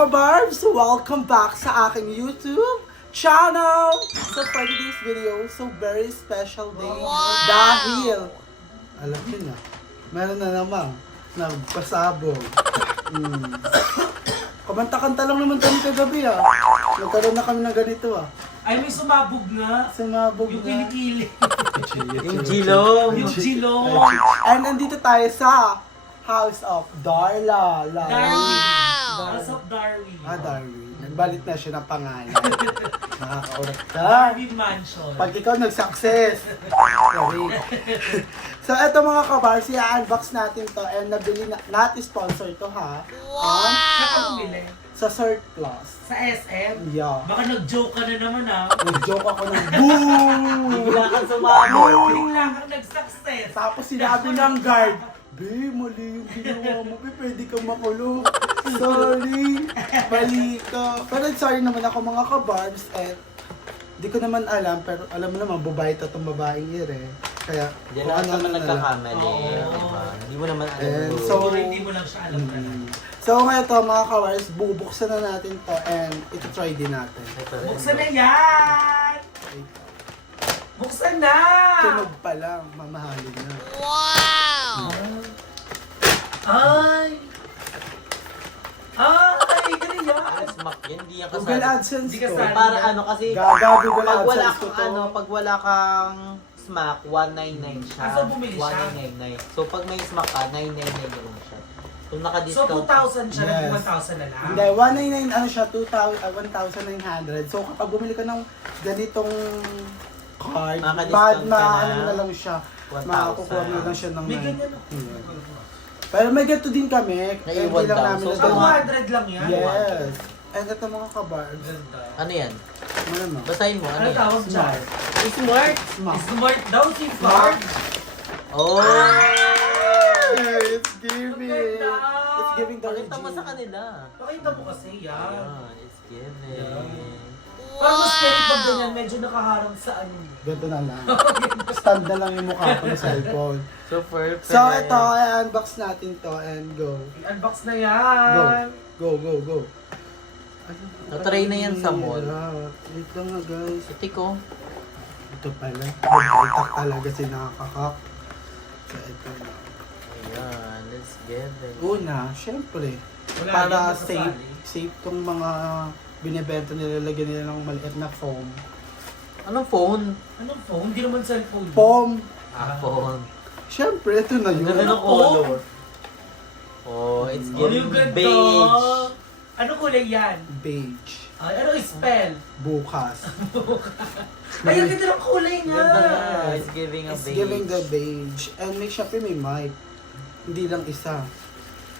kabarbs! Welcome back sa aking YouTube channel! So for today's video, so very special day. Dahil, alam niyo na, meron na naman nagpasabog. Kamanta-kanta lang naman kami kagabi Nagkaroon na kami ng ganito Ay, may sumabog na. Sumabog Yung na. kilikili. Yung Jilong. Yung Jilong. And nandito tayo sa House of Darla. Darwin. House of Darwin. Darwin. Nagbalit na siya ng pangalan. Nakakaurat ka. Darwin Mansion. Pag ikaw nag-success. Sorry. So, eto mga kabars, i-unbox natin to and nabili natin sponsor to Saan ka bumili? Sa Surplus. Sa SM? Yeah. Baka nag-joke ka na naman Nag-joke ako ng boom! Bigla kang sumabog. Bigla kang nag-success. Tapos sinabi ng guard, Be, mali yung ginawa mo. Be, pwede kang makulong. Sorry. Mali ka. Pero sorry naman ako mga kabarbs. Di ko naman alam, pero alam mo naman, babae to itong babaeng ire. Kaya, Diyan lang naman nagkakamali. Oo. Diba? Hindi mo naman alam. And bro. so, Hindi mo lang siya alam na. So ngayon to mga kabarbs, bubuksan na natin to and ito-try din natin. Ito rin. Buksan na yan! Buksan na! Tunog pa lang, mamahalin na. Ay! Ay! Ganun yan! Smack yan. Hindi yan Google kasali. AdSense Hindi ka ko. sali. Para ano kasi, Gaga, Google pag wala AdSense ko kang to. pag wala kang smack, 199 siya. So, bumili siya? 199. So, pag may smack ka, 999 na lang siya. Kung So, naka-discount. 2,000 siya, Yes. naging 1,000 na lang. Hindi, 199 ano siya, 1,900. So kapag bumili ka ng ganitong card, Maka-discount bad ka na. ano na lang siya, 1,000. makakukuha mo na lang siya ng May 9. ganyan ako. Pero may ganito din kami, Naiwan hindi lang daw. namin So, na Sa ganun. 200 lang yan. Yes. And ito mga kabarbs, Ganda. Ano yan? ano no? Basahin mo. Ano Ano yan? tawag dyan? Smart. Smart. Smart daw, si Smart. Oh! It's giving. Maganda. It's giving the Pakita mo sa regime. kanila. Pakita mo kasi yan. Ayan, it's giving. Parang mas pwede pag ganyan, medyo nakaharang sa ano. Ganito na lang. Stand na lang yung mukha ko ng cellphone. So, perfect. So ito, i-unbox natin to and go. I-unbox na yan. Go. Na-try na yan sa mall. Wait lang nga guys. Ito ko. Ito pala. Mabaitak talaga si nakakak. So ito na. Ayan, let's get it. Una, syempre. Wala Para yan, safe. masasali. Safe tong mga binibenta nila, lagyan nila ng maliit na foam. Anong phone? Anong phone? Hindi naman cellphone. Foam! Phone. Syempre, ito na Ang yun. ganda ng Ano phone? color. Oh, it's Ano giving yung ganda? beige. Ano kulay yan? Beige. Ay, ano spell? Bukas. Ay, ang ganda ng kulay nga. Ganda na. It's giving a It's beige. giving the beige. And may syempre may mic. Hindi lang isa.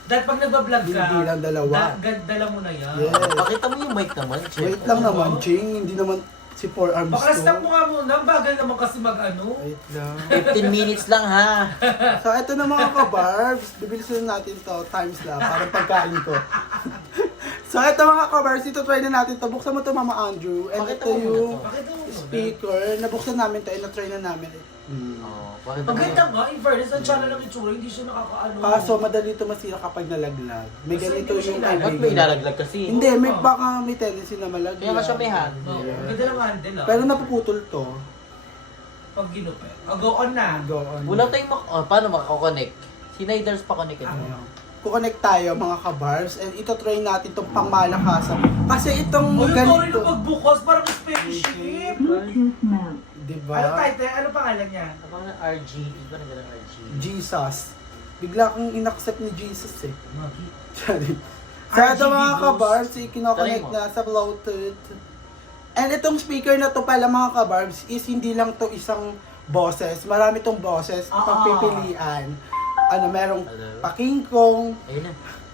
Dahil pag nagbablog ka, Hindi lang dalawa. dala mo na yan. Yes. Pakita mo yung mic naman, Chef. Wait lang naman, Ching. Hindi naman si 4 arms Baka to. stop mo nga muna. Bagal naman kasi mag-ano. Wait lang. 15 minutes lang ha. So, ito na mga kabarbs. Bibilisan natin to. Times lang. Parang pagkain ko. So, ito mga kabarbs. Ito try na natin to. Buksan mo to, Mama Andrew. And Pakita ito mo muna yung to. Bakit mo? speaker. Nabuksan namin to. And na-try na namin. Oh, pakita mo. Maganda nga, in fairness, ang channel ng itsura, hindi siya nakakaano. Kaso, madali ito masira kapag nalaglag. May Kasi ganito hindi mo siya yung ilalagay. Ba't kaibigan. may ilalaglag kasi? Hindi, may baka may tendency na malaglag. Kaya nga siya may handle. Oo, ang ganda ng handle Pero napuputol to. pag ginupit. Go on na. Go on. Wala tayong paano makakonect? Si Niders pa connect ito. Ayun. Kukonect tayo mga kabarbs and ito try natin itong pangmalakasan. Kasi itong O yung sorry ganito, nung pagbukas, parang spaceship. diba? Ano title? Ano pangalan niya? Ano nga RGB? Parang ganun RGB. Jesus. Bigla kang inaccept ni Jesus eh. Magi. Sorry. So ito RGB mga boost. kabarbs, kinoconnect Try mo. na sa Bluetooth. And itong speaker na to pala mga kabarbs is hindi lang to isang boses. Marami tong boses, pagpipilian. Ano, merong pakingkong, Ayun na.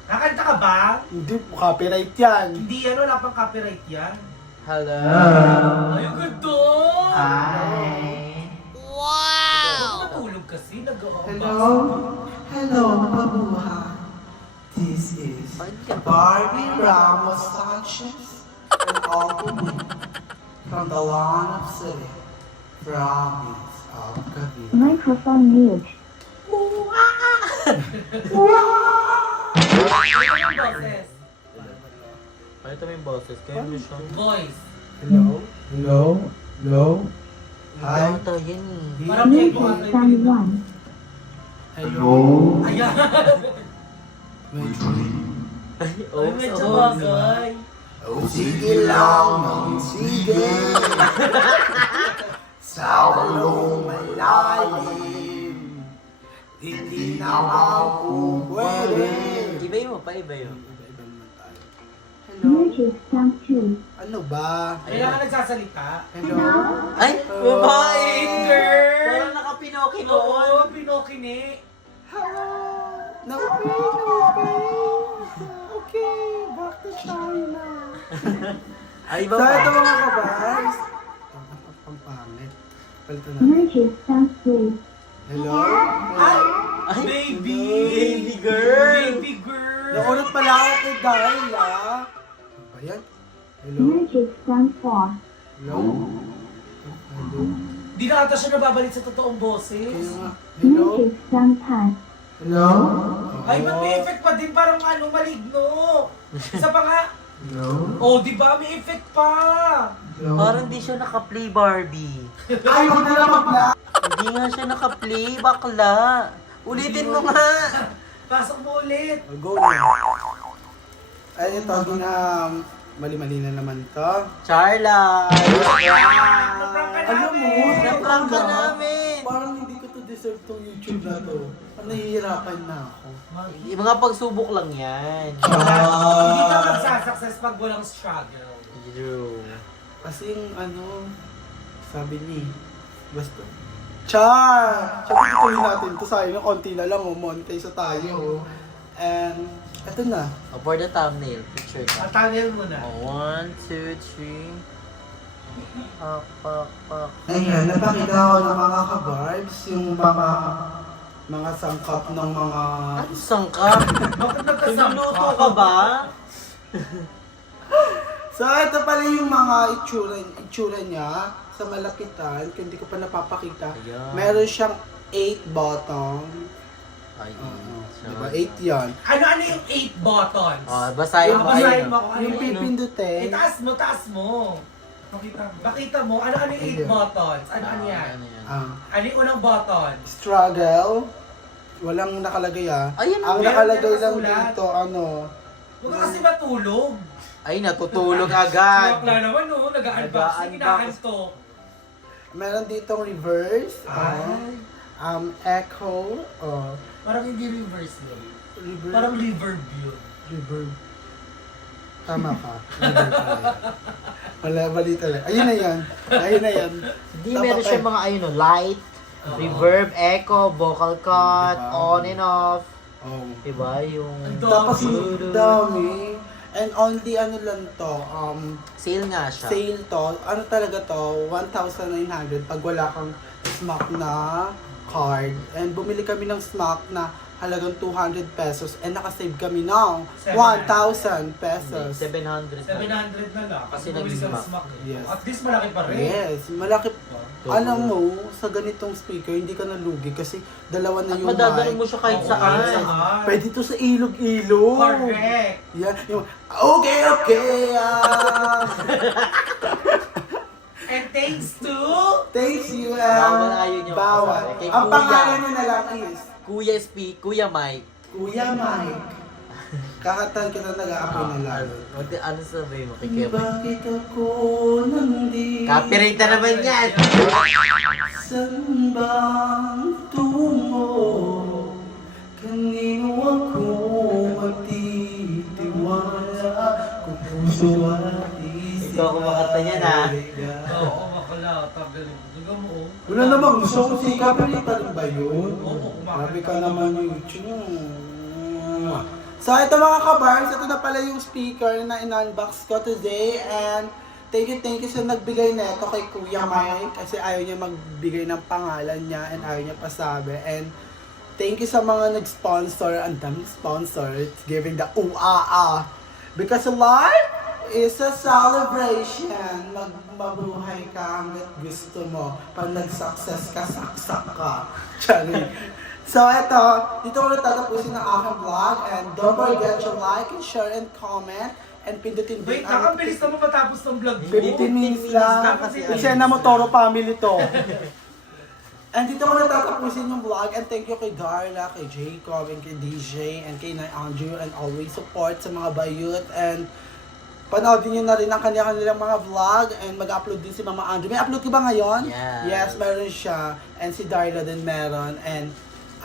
Nakanta ka ba? hindi, copyright yan. Hindi yan, wala pang copyright yan. Hello. Ay, ang ganda! Hi. Bakit matulog kasi? Hello? Hello, mabuhay. This is Bakit ka ba? Barbie Ramos Sanchez and Uncle Win from the land of City, province of Cavite. Microphone mute. Ano yung boses? Pakita mo yung boses. Kaya mo siya. Voice. Hello? Hello? Hello? Hi? Ito, yan eh. Parang echo ka kayo pinag- Hello? Ayan. Medyo. Ay, medyo bagay. Oh, sige lang ng sige. Sa walong malalim. Hindi na ako pwede. Ibay mo pa, ibay mo. Iba-iba naman tayo. Music sound 2. Ano ba? Kailangan nagsasalita. Hello? Ay! Babae! Girl! Parang nakapinoki Oo, noon. pinokini. Okay, back to China. Ay, So, ito babae. mga kabars. Ang pangit. Palitan natin. Music sound 3. Hello? Ay! Ay, Baby! Baby girl! Baby girl! Naunat pala ako kay Darla. Ano ba yan? Hello? Music sound 4. Hello? Hello? Di na ata siya nababalik sa totoong Kaya boses. nga. Hello? Music sound 10. Hello? Ay, ba't may effect pa din? Parang ano, maligno. Isa pa nga. Hello? Oh, di ba? May effect pa. Hello? Parang di siya naka-play Barbie. Ay, huwag na lang magla. Hindi nga siya naka-play, bakla. Ulitin mo nga. Pasok mo ulit. Oh, go na. Ay, ito, mali-mali na naman to. Charla! Naprank ka Alam mo, namin. Naprank ka namin. Parang hindi ko to deserve tong YouTube na to. Parang nahihirapan na ako. Yung mga pagsubok lang yan. Hindi ka magsasucess pag walang struggle. True. Kasi yung ano, sabi niya, basta. Char! Siyempre tutuloy natin to, sayang konti na lang, monetize tayo. And, eto na. Oh, for the thumbnail, picture ka. Tunnel mo na. Oh, 1, 2, 3. Pak, pak, pak. Ayan, napakita ko ng mga kabarbs, yung mga sangkap ng mga... Ano sangka? Bakit nagkasama Nagluluto ka ba? So, ito pala yung mga itsura niya sa malapitan, kung hindi ko pa napapakita. Ayan. Meron siyang 8 button. Ay, Diba? 8 yan. Ano yung 8 buttons? Oh, basahin mo. Basahin ayun. mo kung ano Yung yung pipindutin, Itaas mo, taas mo. Pakita mo. Ano yung 8 Ayan. buttons? Ano yan? Ano yan? Ano yung unang button? struggle, walang nakalagay Ayun, Ang meron nakalagay lang nakasulat. dito, ano, Huwag ka kasi matulog. Ay, natutulog agad. Bakla naman no, nag-unboxing, Nag-unbox. inaanto. meron ditong reverse, Ay. echo, Parang hindi reverse yun. reverse, Parang reverb yun. reverb. Tama ka. Reverb pala yan. Wala, mali talaga. Ayun na yan. Ayun na yan. Hindi, meron siya mga ayun, no, light, reverb, echo, vocal cut, Diba? on and off. Oh. Diba? Yung... Ang Tapos yung dami. And only ano lang to, Sale nga siya. sale to, ano talaga to, 1,900 pag wala kang smack na card. And bumili kami ng smack na halagang 200 pesos and nakasave kami ng 1,000 pesos. 700. 700 na lang. Kasi bumili ka ng nag-smack. smack eh. Yes. At least malaki pa rin. Yes, malaki. Oh. Alam mo, sa ganitong speaker, hindi ka nalugi kasi dalawa na At yung madadala mic. mo siya kahit Oo, saan. kahit saan. Pwede to sa ilog-ilog. Correct. Yan, yung, okay. And thanks to... Thanks you, Bawal, ayaw niyo Bawal. kasama. Kay Ang Kuya. pangalan niya na lang is Kuya SP, Kuya Mike. Kuya Mike. Kakatan kita nag-aapoy na lalo. Ano sabi mo kay Kuya Mike? Bakit ako nandito? Copyright na naman yan! Saan bang tungo? Kanino ako magtitiwala? Kung puso at isip Ikaw kumakanta niyan, ha? Oo, bakla. Tagaling. Duga mo oh. Wala namang gusto ko si copyright pa rin ba yun? Oo, Grabe ka naman YouTube. So ito mga kabars, ito na pala yung speaker na in-unbox ko today and thank you sa nagbigay neto kay Kuya Mike kasi ayaw niya magbigay ng pangalan niya and ayaw niya pasabi and thank you sa mga nag-sponsor, ang daming sponsor, it's giving the because life is a celebration. Mabuhay ka hanggat gusto mo. Pag nag-success ka, saksak ka. Charing. So, eto, dito ko na tatapusin ang aking vlog. And don't forget to like and share and comment. and pindutin din Wait, ang bilis naman matapos ng vlog mo. 15 minutes lang. Kasi Kasi na Motoro family to. And dito ko natatapusin yung vlog. And thank you kay Darla, kay Jacob, and kay DJ, and kay Nay Andrew, and always support sa mga bayut. And panoodin nyo na rin ang kanilang mga vlog. And mag-upload din si Mama Andrew. May upload ka ba ngayon? Yes. Yes, meron siya. And si Darla din meron. And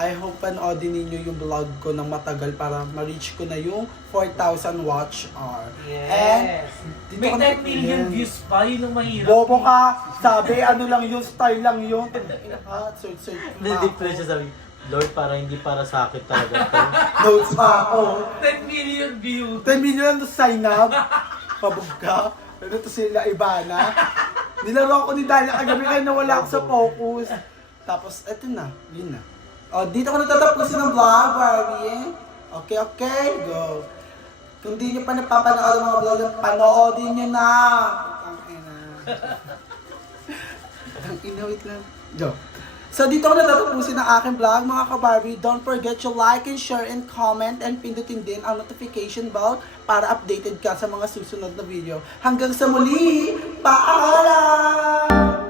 I hope panoodin ninyo yung vlog ko ng matagal para ma-reach ko na yung 4,000 watch hour. Yes. dito May ko 10 million Yes. views pa, yun ang mahirap. Bobo ka, sabi ano lang yun, style lang yun. Search Hindi pala siya sabi, Lord, para hindi para sa akin talaga to. Notes pa ako. 10 million views. 10 million to sign up. Pabog ka. Ano to sila, Ibana. Nilaro ako ni Dala kagabi kaya nawala ako sa focus. Tapos, eto na, yun na. O, dito ko natatapusin ng vlog, Barbie. Okay, go. Kung di nyo pa napapanood ang mga vlog, panoodin nyo na. Ang ina. Ang ina, wait lang. Go. So, dito ko natatapusin ang aking vlog, mga ka-Barbie. Don't forget to like and share and comment and pindutin din ang notification bell para updated ka sa mga susunod na video. Hanggang sa muli, paalam!